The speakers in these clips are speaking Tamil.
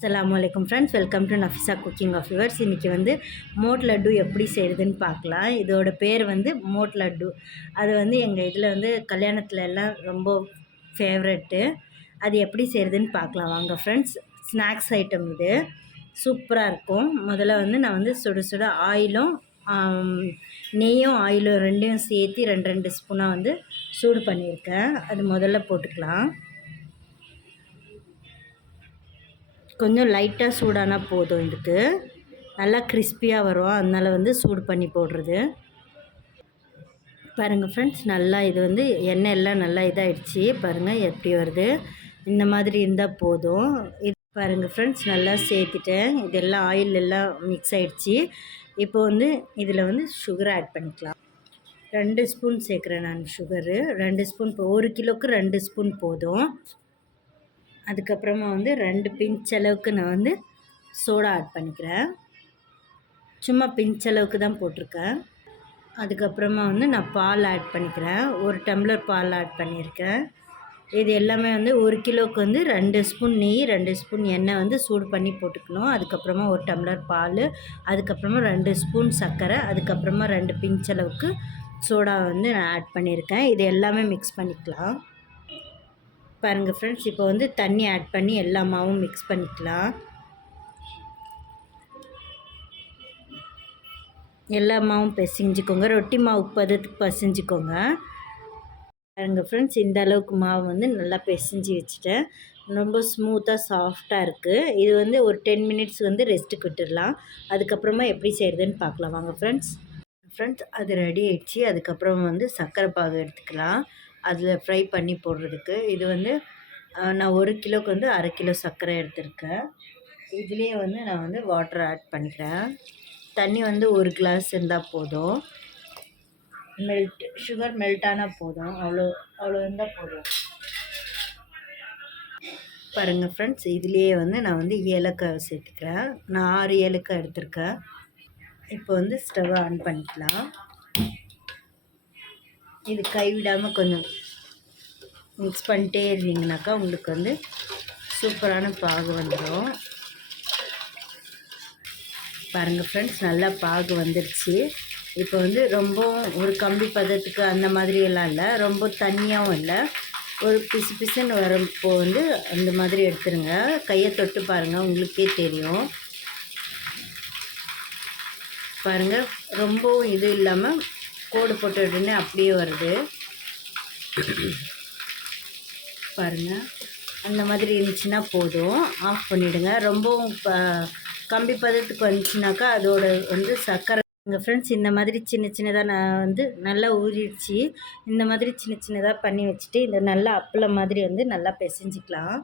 அஸ்ஸலாமுஅலைக்கும் friends, welcome to Nafisa cooking of yours. இன்றைக்கி வந்து மோட் லட்டு எப்படி செய்கிறதுன்னு பார்க்கலாம். இதோட பேர் வந்து மோட் லட்டு. அது வந்து எங்கள் இதில் வந்து கல்யாணத்தில் எல்லாம் ரொம்ப ஃபேவரெட்டு. அது எப்படி செய்கிறதுன்னு பார்க்கலாம் வாங்க ஃப்ரெண்ட்ஸ். ஸ்நாக்ஸ் ஐட்டம் இது சூப்பராக இருக்கும். முதல்ல வந்து நான் வந்து சுட சுட ஆயிலும் நெய்யும் ஆயிலும் ரெண்டையும் சேர்த்து ரெண்டு ஸ்பூனாக வந்து சூடு பண்ணியிருக்கேன். அது முதல்ல போட்டுக்கலாம். கொஞ்சம் லைட்டாக சூடானா போதும். இதுக்கு நல்லா கிறிஸ்பியாக வரும், அதனால் வந்து சூடு பண்ணி போடுறது. பாருங்கள் ஃப்ரெண்ட்ஸ், நல்லா இது வந்து எண்ணெய் எல்லாம் நல்லா இதாகிடுச்சு. பாருங்கள் எப்படி வருது. இந்த மாதிரி இருந்தால் போதும். இது பாருங்கள் ஃப்ரெண்ட்ஸ், நல்லா சேர்த்துட்டேன். இதெல்லாம் ஆயில் எல்லாம் மிக்ஸ் ஆகிடுச்சு. இப்போ வந்து இதில் வந்து சுகர் ஆட் பண்ணிக்கலாம். 2 ஸ்பூன் சேர்க்குறேன் நான் சுகரு. 2 ஸ்பூன் 1 கிலோவுக்கு 2 ஸ்பூன் போதும். அதுக்கப்புறமா வந்து 2 பிஞ்ச் அளவுக்கு நான் வந்து சோடா ஆட் பண்ணிக்கிறேன். சும்மா பிஞ்ச் அளவுக்கு தான் போட்டிருக்கேன். அதுக்கப்புறமா வந்து நான் பால் ஆட் பண்ணிக்கிறேன். 1 டம்ளர் பால் ஆட் பண்ணியிருக்கேன். இது எல்லாமே வந்து 1 கிலோவுக்கு வந்து 2 ஸ்பூன் நெய், 2 ஸ்பூன் எண்ணெய் வந்து சூடு பண்ணி போட்டுக்கணும். அதுக்கப்புறமா 1 டம்ளர் பால், அதுக்கப்புறமா 2 ஸ்பூன் சர்க்கரை, அதுக்கப்புறமா 2 பிஞ்ச் அளவுக்கு சோடா வந்து நான் ஆட் பண்ணியிருக்கேன். இது எல்லாமே மிக்ஸ் பண்ணிக்கலாம். பாருங்கள் ஃப்ரெண்ட்ஸ், இப்போ வந்து தண்ணி ஆட் பண்ணி எல்லா மாவும் மிக்ஸ் பண்ணிக்கலாம். எல்லா மாவும் பிசைஞ்சிக்கோங்க. ரொட்டி மாவு பதத்துக்கு பிசைஞ்சிக்கோங்க. பாருங்கள் ஃப்ரெண்ட்ஸ், இந்த அளவுக்கு மாவு வந்து நல்லா பிசைஞ்சி வச்சுட்டேன். ரொம்ப ஸ்மூத்தாக சாஃப்டாக இருக்குது. இது வந்து ஒரு 10 மினிட்ஸ் வந்து ரெஸ்ட்டுக்கு விட்டுடலாம். அதுக்கப்புறமா எப்படி செய்கிறதுன்னு பார்க்கலாம் வாங்க ஃப்ரெண்ட்ஸ். அது ரெடி ஆகிடுச்சு. அதுக்கப்புறம் வந்து சர்க்கரை பாகு எடுத்துக்கலாம், அதில் ஃப்ரை பண்ணி போடுறதுக்கு. இது வந்து நான் 1 கிலோவுக்கு வந்து 1/2 கிலோ சர்க்கரை எடுத்திருக்கேன். இதுலேயே வந்து நான் வந்து வாட்டர் ஆட் பண்ணிக்கிறேன். தண்ணி வந்து 1 கிளாஸ் இருந்தால் போதும். சுகர் மெல்ட் ஆனால் போதும். அவ்வளோ இருந்தால் போதும். பாருங்கள் ஃப்ரெண்ட்ஸ், இதுலேயே வந்து நான் வந்து ஏலக்காய் சேர்த்துக்கிறேன். நான் 6 ஏலக்காய் எடுத்திருக்கேன். இப்போ வந்து ஸ்டவ்வை ஆன் பண்ணிக்கலாம். இது கைவிடாமல் கொஞ்சம் மிக்ஸ் பண்ணிட்டே இருந்தீங்கனாக்கா உங்களுக்கு வந்து சூப்பரான பாகு வந்துடும். பாருங்கள் ஃப்ரெண்ட்ஸ், நல்லா பாகு வந்துடுச்சு. இப்போ வந்து ரொம்ப ஒரு கம்பி பதத்துக்கு அந்த மாதிரியெல்லாம் இல்லை, ரொம்ப தண்ணியாகவும் இல்லை, ஒரு பிசு பிசுன்னு வரப்போ வந்து அந்த மாதிரி எடுத்துருங்க. கையை தொட்டு பாருங்கள், உங்களுக்கே தெரியும். பாருங்கள், ரொம்பவும் இது இல்லாமல் கோடு போட்ட உடனே அப்படியே வருது. பாருங்கள், அந்த மாதிரி இருந்துச்சுன்னா போதும், ஆஃப் பண்ணிவிடுங்க. ரொம்பவும் கம்பி பதத்துக்கு வந்துச்சுனாக்கா அதோட வந்து சர்க்கரை. எங்கள் ஃப்ரெண்ட்ஸ், இந்த மாதிரி சின்ன சின்னதாக நான் வந்து நல்லா ஊறிடுச்சு. இந்த மாதிரி சின்ன சின்னதாக பண்ணி வச்சுட்டு இந்த நல்லா அப்பளம் மாதிரி வந்து நல்லா பிசைஞ்சிக்கலாம்.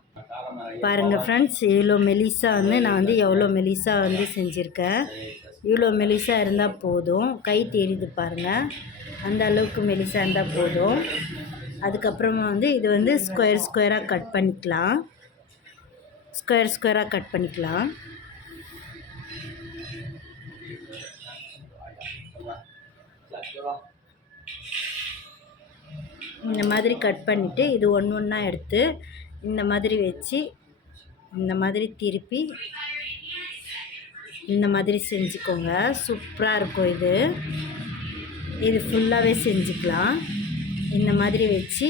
பாருங்கள் ஃப்ரெண்ட்ஸ், இவ்வளோ மெலிசாக வந்து நான் வந்து எவ்வளோ மெலிசாக வந்து செஞ்சுருக்கேன். இவ்வளோ மெலிசாக இருந்தால் போதும். கை தெரியுது பாருங்கள், அந்த அளவுக்கு மெலிசாக இருந்தால் போதும். அதுக்கப்புறமா வந்து இது வந்து ஸ்கொயராக கட் பண்ணிக்கலாம். ஸ்கொயராக கட் பண்ணிக்கலாம். இந்த மாதிரி கட் பண்ணிவிட்டு இது ஒன்றா எடுத்து இந்த மாதிரி வச்சு இந்த மாதிரி திருப்பி இந்த மாதிரி செஞ்சுக்கோங்க. சூப்பராக இருக்கும். இது ஃபுல்லாகவே செஞ்சுக்கலாம். இந்த மாதிரி வச்சு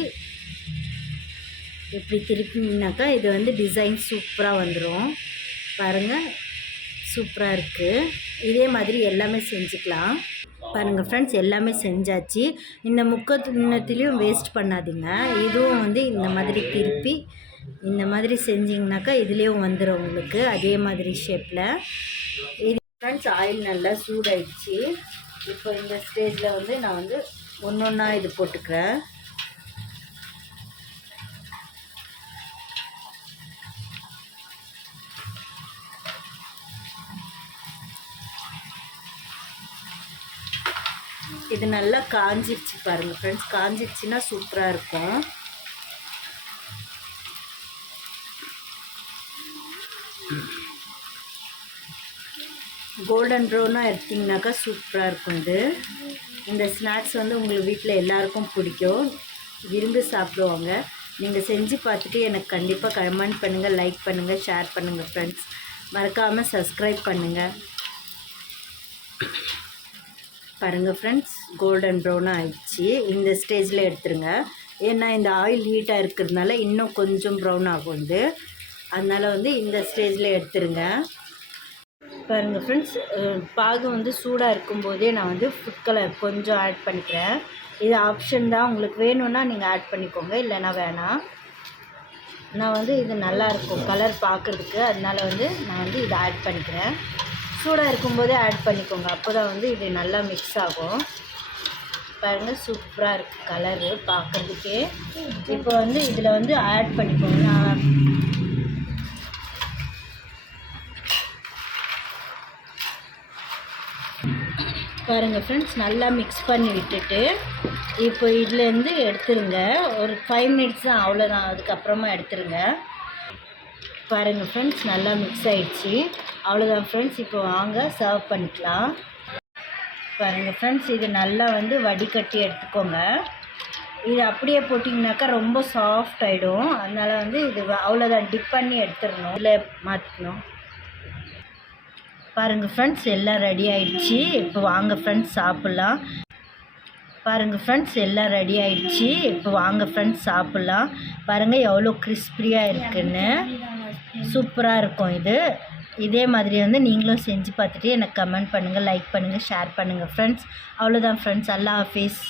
இப்படி திருப்பினாக்கா இது வந்து டிசைன் சூப்பராக வந்துடும். பாருங்கள், சூப்பராக இருக்குது. இதே மாதிரி எல்லாமே செஞ்சுக்கலாம். பாருங்கள் ஃப்ரெண்ட்ஸ், எல்லாமே செஞ்சாச்சு. இந்த முக்கத்திலையும் வேஸ்ட் பண்ணாதீங்க. இதுவும் வந்து இந்த மாதிரி திருப்பி இந்த மாதிரி செஞ்சிங்கனாக்கா இதுலேயும் வந்துடும் உங்களுக்கு அதே மாதிரி ஷேப்பில். இது ஃப்ரெண்ட்ஸ், ஆயில் நல்லா சூடாயிடுச்சு. இப்போ இந்த ஸ்டேஜில் வந்து நான் வந்து ஒன்றா இது போட்டுக்கிறேன். இது நல்லா காஞ்சிடுச்சு. பாருங்கள் ஃப்ரெண்ட்ஸ், காஞ்சிடுச்சுன்னா சூப்பராக இருக்கும். கோல்டன் ப்ரௌனாக எடுத்திங்கனாக்கா சூப்பராக இருக்கும். இந்த ஸ்நாக்ஸ் வந்து உங்களுக்கு வீட்டில் எல்லாருக்கும் பிடிக்கும், விரும்பி சாப்பிடுவாங்க. நீங்கள் செஞ்சு பார்த்துட்டு எனக்கு கண்டிப்பாக கமெண்ட் பண்ணுங்கள், லைக் பண்ணுங்கள், ஷேர் பண்ணுங்கள் ஃப்ரெண்ட்ஸ். மறக்காமல் சப்ஸ்கிரைப் பண்ணுங்கள். பாருங்கள் ஃப்ரெண்ட்ஸ், கோல்டன் ப்ரௌனாக ஆயிடுச்சு. இந்த ஸ்டேஜில் எடுத்துருங்க. ஏன்னா இந்த ஆயில் ஹீட்டாக இருக்கிறதுனால இன்னும் கொஞ்சம் ப்ரௌன் ஆகும் இது. அதனால் வந்து இந்த ஸ்டேஜில் எடுத்துருங்க. பாருங்கள் ஃப்ரெண்ட்ஸ், பாகு வந்து சூடாக இருக்கும்போதே நான் வந்து ஃபுட் கலர் கொஞ்சம் ஆட் பண்ணிக்கிறேன். இது ஆப்ஷன் தான், உங்களுக்கு வேணும்னா நீங்கள் ஆட் பண்ணிக்கோங்க, இல்லைனா வேணாம். நான் வந்து இது நல்லாயிருக்கும் கலர் பார்க்குறதுக்கு, அதனால வந்து நான் வந்து இதை ஆட் பண்ணிக்கிறேன். சூடாக இருக்கும்போதே ஆட் பண்ணிக்கோங்க, அப்போ தான் வந்து இது நல்லா மிக்ஸ் ஆகும். பாருங்கள், சூப்பராக இருக்குது கலரு பார்க்குறதுக்கே. இப்போ வந்து இதில் வந்து ஆட் பண்ணிக்கோங்க. நான் பாருங்கள் ஃப்ரெண்ட்ஸ், நல்லா மிக்ஸ் பண்ணி விட்டுட்டு இப்போ இதுலேருந்து எடுத்துருங்க. ஒரு 5 மினிட்ஸ் தான், அவ்வளோதான். அதுக்கப்புறமா எடுத்துருங்க. பாருங்கள் ஃப்ரெண்ட்ஸ், நல்லா மிக்ஸ் ஆகிடுச்சு. அவ்வளோதான் ஃப்ரெண்ட்ஸ். இப்போ வாங்க சர்வ் பண்ணிக்கலாம். பாருங்கள் ஃப்ரெண்ட்ஸ், இது நல்லா வந்து வடிகட்டி எடுத்துக்கோங்க. இது அப்படியே போட்டிங்கனாக்கா ரொம்ப சாஃப்ட் ஆகிடும். அதனால் வந்து இது அவ்வளோதான், டிப் பண்ணி எடுத்துடணும், இதில் மாற்றிக்கணும். பாருங்கள் ஃப்ரெண்ட்ஸ், எல்லாம் ரெடி ஆகிடுச்சி. இப்போ வாங்க ஃப்ரெண்ட்ஸ் சாப்பிட்லாம். பாருங்கள் ஃப்ரெண்ட்ஸ், எல்லாம் ரெடி ஆகிடுச்சி. இப்போ வாங்க ஃப்ரெண்ட்ஸ் சாப்பிட்லாம். பாருங்கள் எவ்வளோ கிறிஸ்பியாக இருக்குன்னு. சூப்பராக இருக்கும் இது. இதே மாதிரி வந்து நீங்களும் செஞ்சு பார்த்துட்டு எனக்கு கமெண்ட் பண்ணுங்கள், லைக் பண்ணுங்கள், ஷேர் பண்ணுங்கள் ஃப்ரெண்ட்ஸ். அவ்வளோதான் ஃப்ரெண்ட்ஸ். அல்லாஹ் ஹாஃபிஸ்.